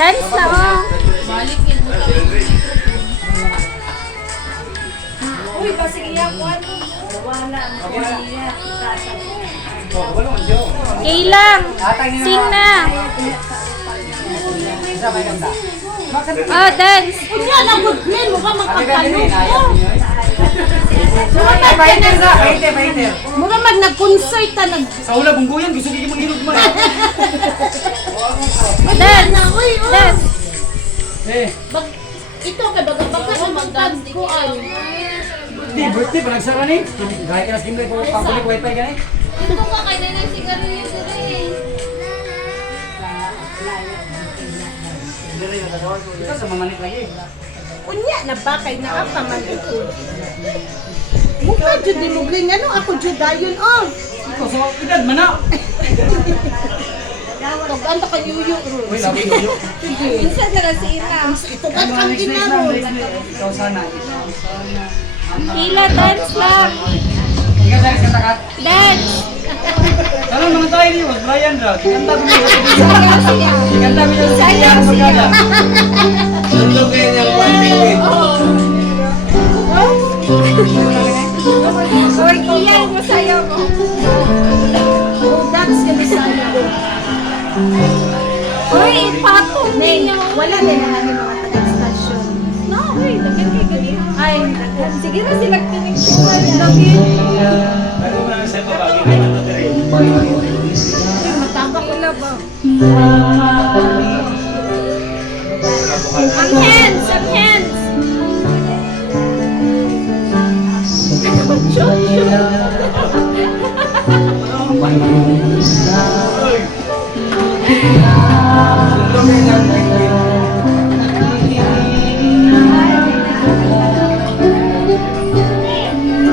Dance na, oh. Uy, pasig iya ko ano? Wala ang kuya. Kailang. Sing na. Oh, dance. Kunya na good men mo ka magkakalog. Mura mag nag-concert ta nag Sa una bungguyan gusto gi manghilog man. Dance. Dance. ito kay baga-baga na mag-dance ko ay. Di birthday pa nagsara ni. Gaya ka skim ko pampulik wifi gani. Ito ka kay nanay sigarilyo dire. Ikaw sa mamanik lagi. Unya na ba kay naa pa man ito. Mukha jud di mo gling ano ako jud dayon oh. Ikaw sa edad man na. Tugan ta kay yuyu ro. Uy, labi yo. Isa na si ina. Ito ka kang ginaro. Ikaw sana. Kila, dance lang. Ikaw sa kanta ka. Dance. Ano naman tayo ni Was Brian ra. Kanta ko. Kanta ko sa saya magana. Ano kaya niyang pamilya? Or iyan mo sa'yo mo. Dance ka ni sayo. Uy, patong ninyo. Wala din na namin mga taga-station. No, uy, dagyan kay ganyan. Ay, Sige na sila kinig-siwan. Dagyan. mataba ko na ba? Ang hands, ang hands. Ano kaya niyang